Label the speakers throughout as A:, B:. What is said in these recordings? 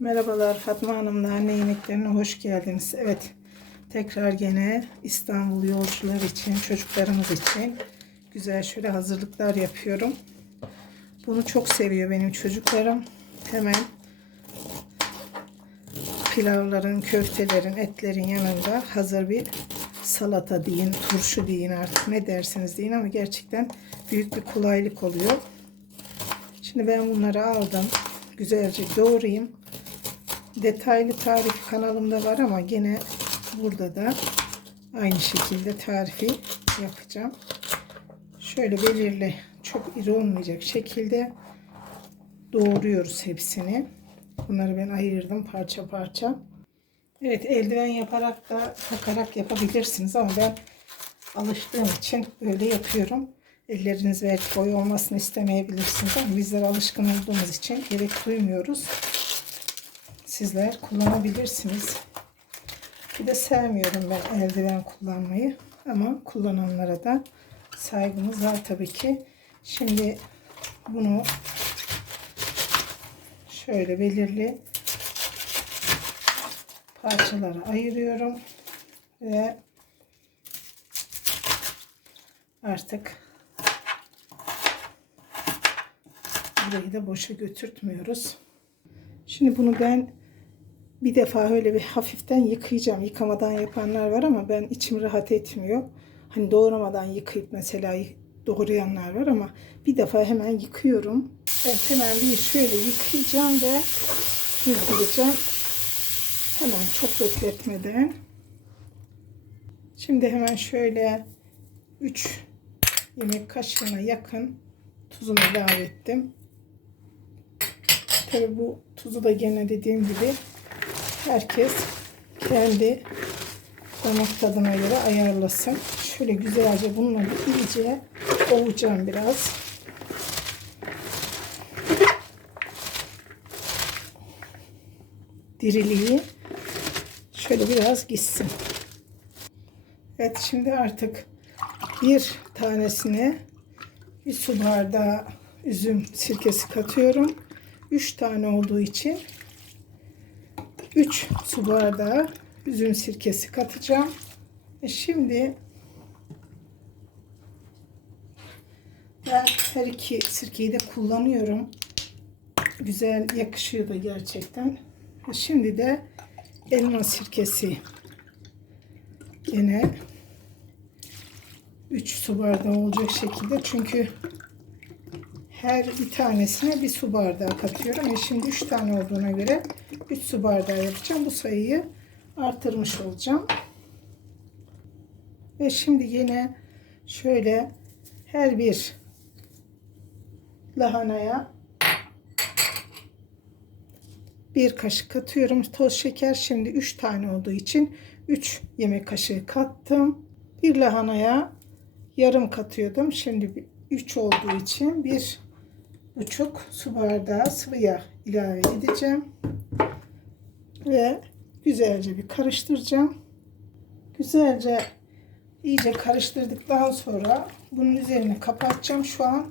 A: Merhabalar Fatma Hanım'la anne yemeklerine hoş geldiniz. Evet tekrar gene İstanbul yolcular için çocuklarımız için güzel şöyle hazırlıklar yapıyorum. Bunu çok seviyor benim çocuklarım. Hemen pilavların, köftelerin, etlerin yanında hazır bir salata deyin, turşu deyin artık ne dersiniz deyin ama gerçekten büyük bir kolaylık oluyor. Şimdi ben bunları aldım. Güzelce doğrayayım. Detaylı tarif kanalımda var ama gene burada da aynı şekilde tarifi yapacağım. Şöyle belirli çok iri olmayacak şekilde doğruyoruz hepsini. Bunları ben ayırdım parça parça. Evet eldiven yaparak da takarak yapabilirsiniz ama ben alıştığım için böyle yapıyorum. Elleriniz belki boy olmasını istemeyebilirsiniz ama bizler alışkın olduğumuz için gerek duymuyoruz. Sizler kullanabilirsiniz. Bir de sevmiyorum ben eldiven kullanmayı ama kullananlara da saygımız var tabii ki. Şimdi bunu şöyle belirli parçalara ayırıyorum ve artık burayı da boşa götürtmüyoruz. Şimdi bunu ben bir defa öyle bir hafiften yıkayacağım. Yıkamadan yapanlar var ama ben içim rahat etmiyor. Hani doğramadan yıkayıp mesela doğrayanlar var ama bir defa hemen yıkıyorum. Ben hemen bir şöyle yıkayacağım ve düzdüreceğim. Hemen çok bekletmeden. Şimdi hemen şöyle 3 yemek kaşığına yakın tuzunu ilave ettim. Tabi bu tuzu da gene dediğim gibi herkes kendi damak tadına göre ayarlasın. Şöyle güzelce bunları iyice ovacağım biraz. Diriliği şöyle biraz gitsin. Evet şimdi artık bir tanesine bir su bardağı üzüm sirkesi katıyorum. 3 tane olduğu için 3 su bardağı üzüm sirkesi katacağım. E şimdi ben her iki sirkeyi de kullanıyorum. Güzel yakışıyor da gerçekten. E şimdi de elma sirkesi yine 3 su bardağı olacak şekilde çünkü her bir tanesine bir su bardağı katıyorum. E şimdi 3 tane olduğuna göre 3 su bardağı yapacağım. Bu sayıyı artırmış olacağım. Ve şimdi yine şöyle her bir lahanaya bir kaşık katıyorum. Toz şeker şimdi 3 tane olduğu için 3 yemek kaşığı kattım. Bir lahanaya yarım katıyordum. Şimdi 3 olduğu için bir buçuk su bardağı sıvı yağ ilave edeceğim. Ve güzelce bir karıştıracağım. Güzelce iyice karıştırdıktan sonra bunun üzerine kapatacağım. Şu an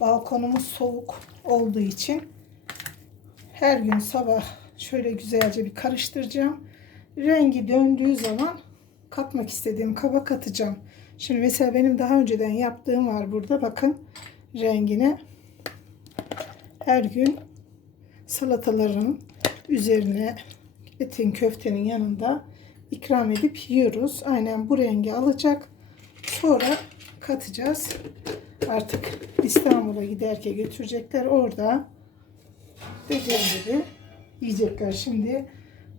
A: balkonumuz soğuk olduğu için her gün sabah şöyle güzelce bir karıştıracağım. Rengi döndüğü zaman katmak istediğim kaba katacağım. Şimdi mesela benim daha önceden yaptığım var burada. Bakın rengine her gün salataların üzerine etin köftenin yanında ikram edip yiyoruz. Aynen bu rengi alacak. Sonra katacağız. Artık İstanbul'a giderken götürecekler. Orada dediğim gibi yiyecekler. Şimdi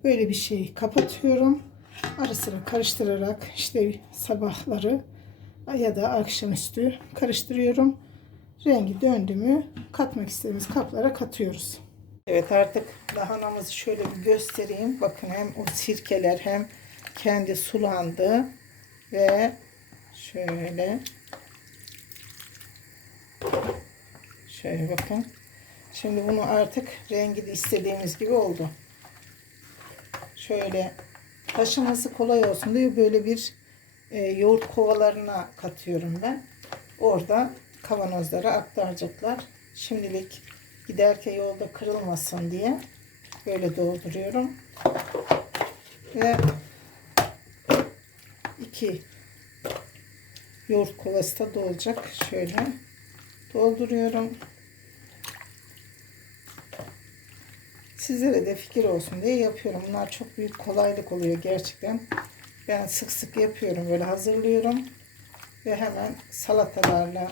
A: böyle bir şey kapatıyorum. Ara sıra karıştırarak işte sabahları ya da akşamüstü karıştırıyorum. Rengi döndü mü katmak istediğimiz kaplara katıyoruz. Evet artık lahanamızı şöyle bir göstereyim. Bakın hem o sirkeler hem kendi sulandı ve şöyle şöyle bakın. Şimdi bunu artık rengi de istediğimiz gibi oldu. Şöyle taşıması kolay olsun diye böyle bir e, yoğurt kovalarına katıyorum ben. Orada kavanozlara aktaracaklar. Şimdilik giderken yolda kırılmasın diye Böyle dolduruyorum. Ve iki yoğurt kovası da dolacak. Şöyle dolduruyorum. Sizlere de fikir olsun diye yapıyorum. Bunlar çok büyük kolaylık oluyor gerçekten. Ben sık sık yapıyorum. Böyle hazırlıyorum. Ve hemen salatalarla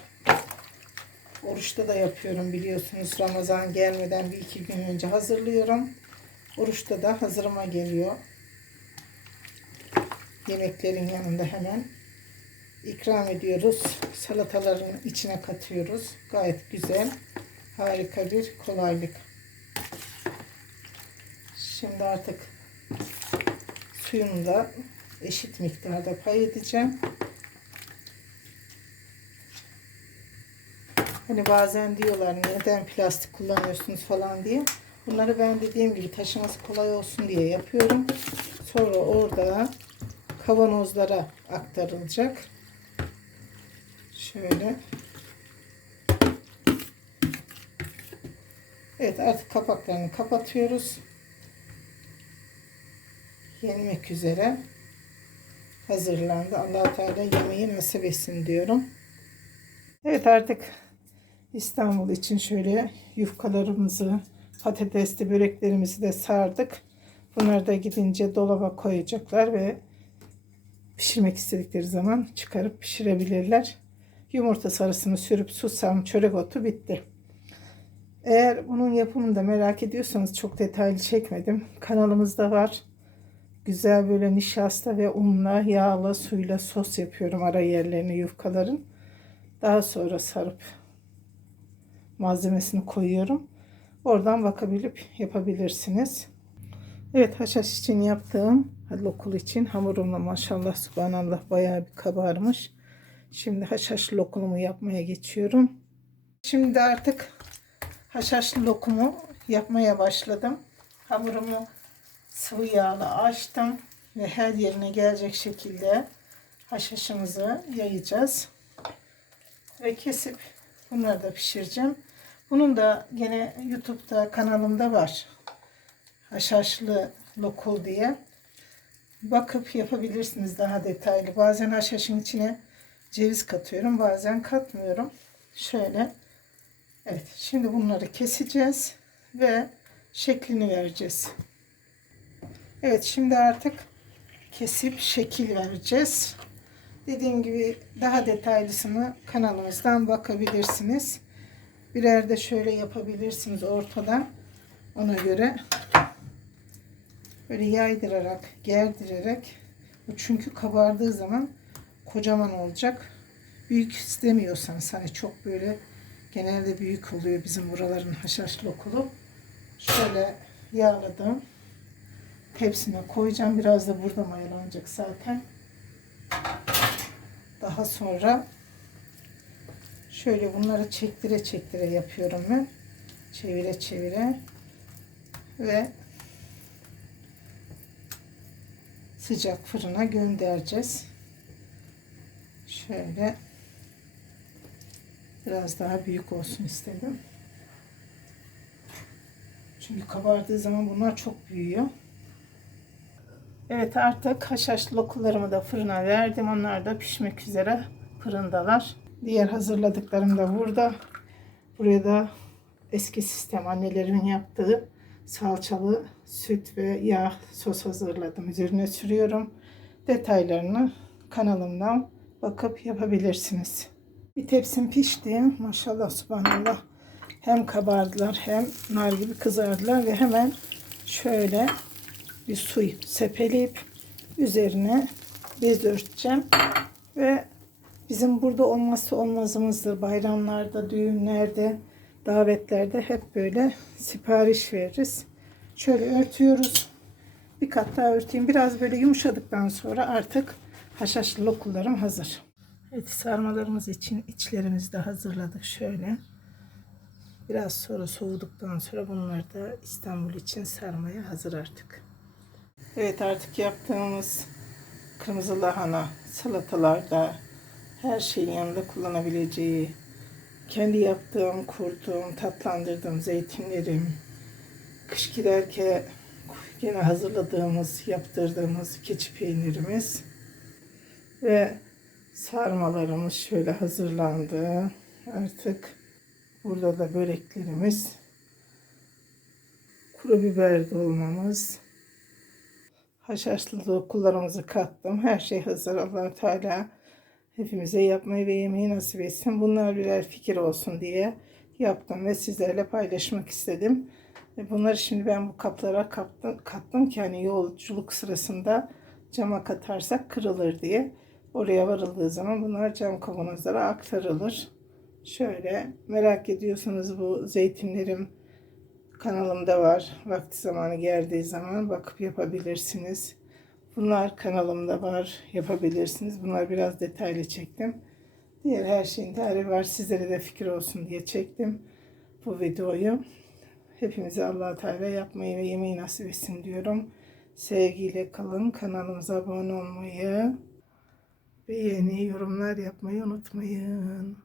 A: oruçta da yapıyorum biliyorsunuz. Ramazan gelmeden bir iki gün önce hazırlıyorum. Oruçta da hazırıma geliyor. Yemeklerin yanında hemen ikram ediyoruz. Salataların içine katıyoruz. Gayet güzel. Harika bir kolaylık. Şimdi artık suyunu da eşit miktarda pay edeceğim. Hani bazen diyorlar neden plastik kullanıyorsunuz falan diye. Bunları ben dediğim gibi taşıması kolay olsun diye yapıyorum. Sonra orada kavanozlara aktarılacak. Şöyle. Evet artık kapaklarını kapatıyoruz. Yenmek üzere hazırlandı. allah Teala yemeği nasip etsin diyorum. Evet artık İstanbul için şöyle yufkalarımızı, patatesli böreklerimizi de sardık. Bunları da gidince dolaba koyacaklar ve pişirmek istedikleri zaman çıkarıp pişirebilirler. Yumurta sarısını sürüp susam, çörek otu bitti. Eğer bunun yapımını da merak ediyorsanız çok detaylı çekmedim. Kanalımızda var. Güzel böyle nişasta ve unla, yağla, suyla sos yapıyorum ara yerlerini yufkaların. Daha sonra sarıp malzemesini koyuyorum. Oradan bakabilip yapabilirsiniz. Evet haşhaş için yaptığım lokul için hamurumla maşallah subhanallah bayağı bir kabarmış. Şimdi haşhaşlı lokumu yapmaya geçiyorum. Şimdi artık haşhaşlı lokumu yapmaya başladım. Hamurumu sıvı yağla açtım ve her yerine gelecek şekilde haşhaşımızı yayacağız. Ve kesip bunları da pişireceğim. Bunun da gene YouTube'da kanalımda var. Haşhaşlı lokul diye. Bakıp yapabilirsiniz daha detaylı. Bazen haşhaşın içine ceviz katıyorum. Bazen katmıyorum. Şöyle. Evet. Şimdi bunları keseceğiz. Ve şeklini vereceğiz. Evet. Şimdi artık kesip şekil vereceğiz. Dediğim gibi daha detaylısını kanalımızdan bakabilirsiniz. Birer de şöyle yapabilirsiniz ortadan. Ona göre böyle yaydırarak, gerdirerek bu çünkü kabardığı zaman kocaman olacak. Büyük istemiyorsanız hani çok böyle genelde büyük oluyor bizim buraların haşhaşlı okulu. Şöyle yağladım. Tepsine koyacağım. Biraz da burada mayalanacak zaten. Daha sonra şöyle bunları çektire çektire yapıyorum ben. Çevire çevire ve sıcak fırına göndereceğiz. Şöyle biraz daha büyük olsun istedim. Çünkü kabardığı zaman bunlar çok büyüyor. Evet artık haşhaşlı lokularımı da fırına verdim. Onlar da pişmek üzere fırındalar. Diğer hazırladıklarım da burada. Buraya da eski sistem annelerimin yaptığı salçalı süt ve yağ sos hazırladım. Üzerine sürüyorum. Detaylarını kanalımdan bakıp yapabilirsiniz. Bir tepsim pişti. Maşallah subhanallah. Hem kabardılar hem nar gibi kızardılar ve hemen şöyle bir suyu sepeleyip üzerine bez örteceğim ve bizim burada olmazsa olmazımızdır bayramlarda, düğünlerde, davetlerde hep böyle sipariş veririz. Şöyle örtüyoruz. Bir kat daha örteyim. Biraz böyle yumuşadıktan sonra artık haşhaşlı lokullarım hazır. Evet sarmalarımız için içlerimizi de hazırladık şöyle. Biraz sonra soğuduktan sonra bunlar da İstanbul için sarmaya hazır artık. Evet artık yaptığımız kırmızı lahana salatalarda her şeyin yanında kullanabileceği kendi yaptığım, kurduğum, tatlandırdığım zeytinlerim, Kış giderken yine hazırladığımız, yaptırdığımız keçi peynirimiz ve sarmalarımız şöyle hazırlandı. Artık burada da böreklerimiz, kuru biber dolmamız, haşhaşlı dokullarımızı kattım. Her şey hazır. allah Teala hepimize yapmayı ve yemeği nasip etsin. Bunlar birer fikir olsun diye yaptım ve sizlerle paylaşmak istedim. Ve bunları şimdi ben bu kaplara kattım, kattım ki hani yolculuk sırasında cama katarsak kırılır diye. Oraya varıldığı zaman bunlar cam kavanozlara aktarılır. Şöyle merak ediyorsanız bu zeytinlerim kanalımda var. Vakti zamanı geldiği zaman bakıp yapabilirsiniz. Bunlar kanalımda var. Yapabilirsiniz. Bunlar biraz detaylı çektim. Diğer her şeyin tarihi var. Sizlere de fikir olsun diye çektim bu videoyu. Hepimize allah Teala yapmayı ve yemeği nasip etsin diyorum. Sevgiyle kalın. Kanalımıza abone olmayı, beğeni, yorumlar yapmayı unutmayın.